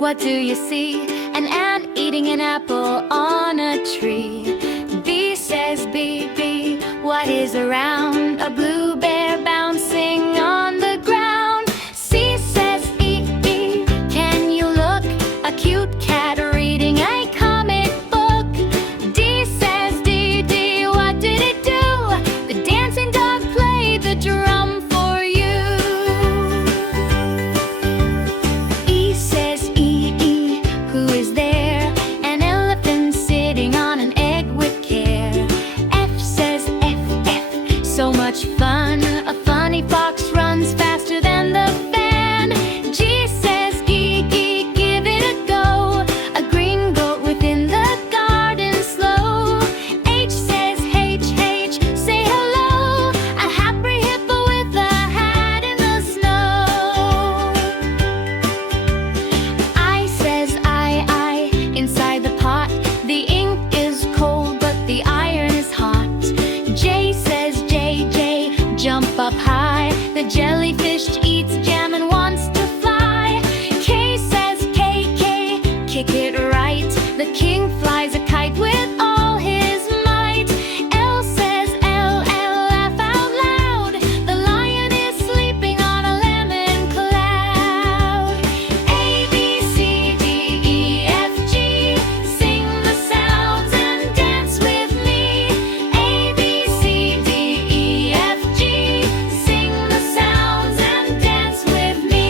what do you see? An ant eating an apple on a tree. B says B, B, what is around? A blue bear bouncing on the ground. C says E, E, can you look? A cute cat reading a comic book. D says D, D, what did it do? The dancing dog played the drum for you. E says E, E, who is there? An elephant sitting on an egg with care. F says F, F, so much fun. A funny fox runs faster than the fan. G says G, G, give it a go. A green goat within the garden slow. H says H, H, say hello. A happy hippo with a hat in the snow. I says I, inside the pot. The ink is cold but the iron is hot. J says J, J, jump up high. The jellyfish eats jam and wants to fly. K says K, K, kick it right. The king flies a kite with all his might. L says L, L, laugh out loud. The lion is sleeping on a lemon cloud. A, B, C, D, E, F, G, sing the sounds and dance with me. A, B, C, D, E, F, G, sing the sounds and dance with me.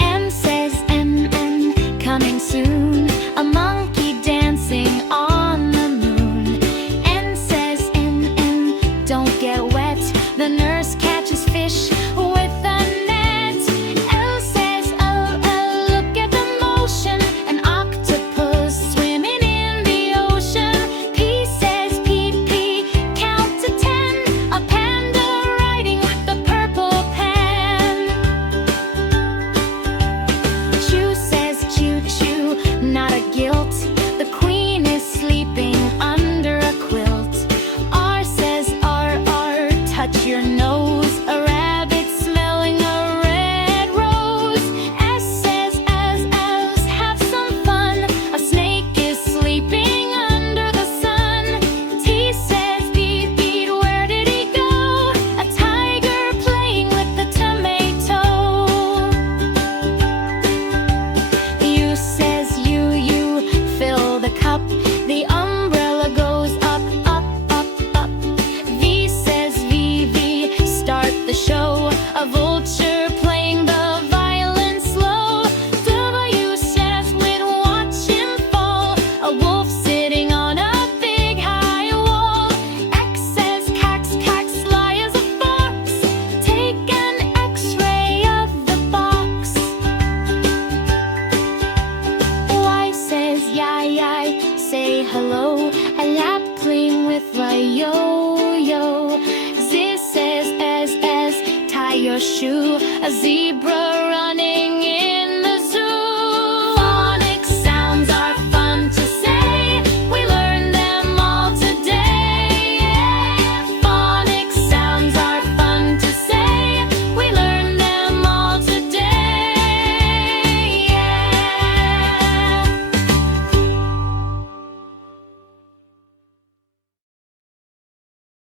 M says M, M, coming soon. A monkey dancing on the moon. N says N, N, don't get wet. The nurse catches fish with a net. L says O, O, look at the motion. An octopus swimming in the ocean. P says P, P, count to 10. A panda writing with the purple pen. Q says Q, Q, not a guilt. The queen is sleeping under a quilt. R says R, R, touch your nose. A rabbit smelling a red rose. S says S, have some fun. A snake is sleeping under the sun. T says beat, beat, where did he go? A tiger playing with the tomato. U says you, fill the cup. The umbrella goes up, up, up, up. V says V, start the show. A vulture playing the violin slow. W says win, watch him fall. A wolf sitting on a big high wall. X says cax, cax, sly as a fox. Take an X-ray of the box. Y says yai, say hello. A lap playing with a yo-yo. Z says as, tie your shoe. A zebra